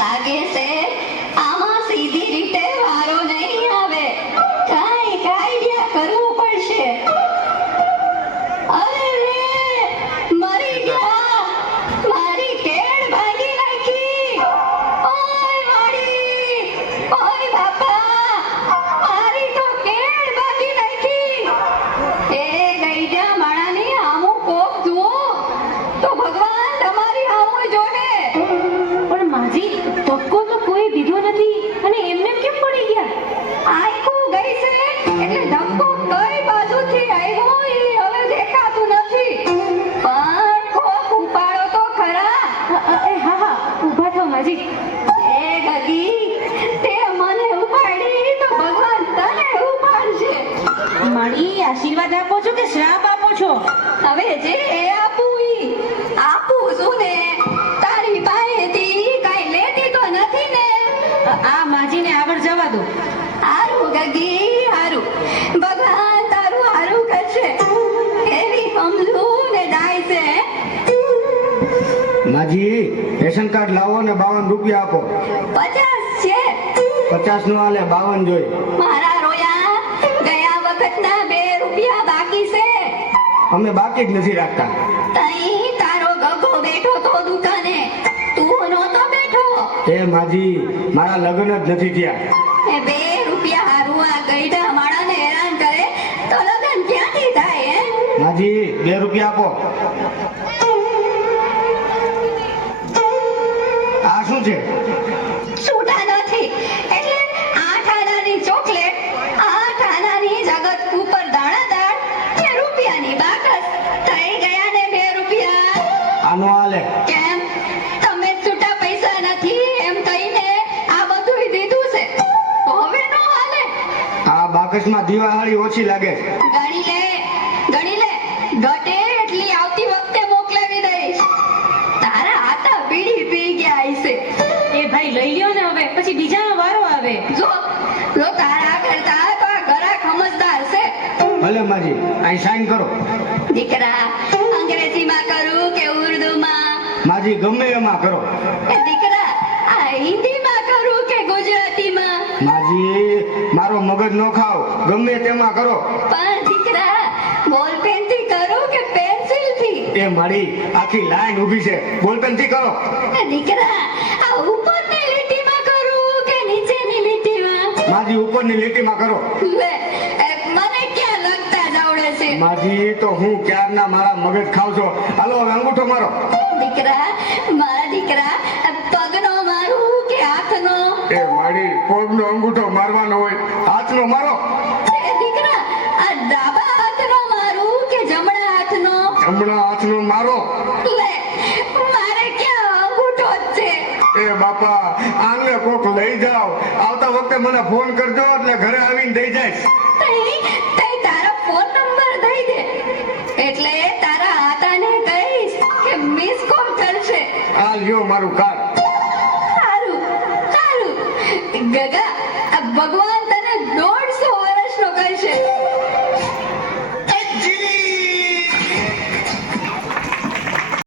લાગે છે આમાં સીધી રીતે વારો નહીં આવે, કાંઈક આઈડિયા કરવું પડશે. અરે રે, મરી ગયા, મારી કેળ ભાંગી નાખી. ઓય માડી, ઓય બાપા, મારી તો કેળ ભાંગી નાખી. એ ગઈડા માણાની આમું કોક જુઓ તો ભગવાન તમારી આમું જોહે. પણ માજી ધક્કો તો કોઈ દીધો નથી અને એમને કેમ પડી ગયા? આખું ગઈ છે એટલે ધક્કો કઈ બાજુથી આવ્યો એ હવે દેખાતું નથી. પણ કોક ઉપાડો તો ખરા. હા હા, ઊભા થાઓ માજી. એ ગગી, તે મને ઉપાડી તો ભગવાન તને ઉપાડશે. મારી આશીર્વાદ આપો છો કે શ્રાપ આપો છો? હવે જે આપું ઈ આપું છું ને, તારી પાસેથી કાંઈ લેતી તો નથી ને. આ માજીને આગળ જવા દો. હારું ગગી, હારું, ભગવાન તારું હારું કરશે. એવી સમજું ને ડાય છે. માજી રેશન કાર્ડ લાવો ને 52 રૂપિયા આપો. 50 છે. 50 નો હાલે, 52 જોઈ. મારા રોયા, ગયા વખતના 2 રૂપિયા બાકી છે. અમે બાકી જ નથી રાખતા. તઈ તારો ગગો બેઠો તો દુકાને, તું નહોતો બેઠો. એ માજી મારા લગ્ન જ નથી થયા. એ 2 રૂપિયા હારું આ ગઈડા માણાને હેરાન કરે તો લગન ક્યાંથી થાય હે? માજી 2 રૂપિયા આપો. આ શું છે? છૂટા નથી એટલે 8 આનાની ચોકલેટ, 8 આનાની જગત ઉપર દાણાદાર, 2 રૂપિયાની બાકસ. થઈ ગયા ને 2 રૂપિયા. આનો હાલે. કેમ તમે છૂટા પૈસા નથી એમ કહીને આ બધુંય દીધું છે તો હવે નો હાલે? આ બાકસમાં દિવાળી ઓછી લાગે. ગણી લે, ગણી લે, ઘટે એટલી આવતી વખતે મોકલાવી દઈશ. તારા હાથા બીડી પી ગયા હશે. એ ભાઈ લઈ લ્યો ને, હવે પછી બીજાનો વારો આવે. જો જો તારા કરતા તો આ ઘરા સમજદાર છે. ભલે માજી, અહીં સાઈન કરો. દીકરા, અંગ્રેજીમાં કરું કે ઉર્દુમાં? માજી ગમે એમાં કરો. એ દીકરા, આ હિન્દીમાં કરું કે ગુજરાતીમાં? માજી મારો મગજ નો ખાવ, ગમે તેમાં કરો. પણ દીકરા, બોલપેનથી કરું કે પેન્સિલથી? એ મારી આખી લાઈન ઊભી છે, બોલપેન થી કરો. એ દીકરા, આ ઉપરની લીટીમાં કરું કે નીચેની લીટીમાં? માજી ઉપરની લીટીમાં કરો. લે, મને ક્યાં લગતા જાવડે છે? માજી તો હું ક્યારના મારા મગજ ખાવ છો. હાલો હવે અંગૂઠો મારો. દીકરા, મારા દીકરા, પગનો મારું કે હાથનો? એ મારી પગનો અંગૂઠો મારવાનો હોય, હાથનો મારો. એ દીકરા, આ ડાબા હાથનો મારું કે જમણા હાથનો? જમણા હાથનો મારો. લે, મારે ક્યાં અંગૂઠો જ છે? એ બાપા, આને કોક લઈ જાઓ. આવતા વખતે મને ફોન કરજો એટલે ઘરે આવીને દઈ જાય. તઈ તારા ફોન નંબર દઈ દે એટલે તારા હાથાને કહીશ કે મિસ કોલ કરશે. આ લ્યો મારું કાર્ડ. સારું સારું. ગગા, આ ભગવાન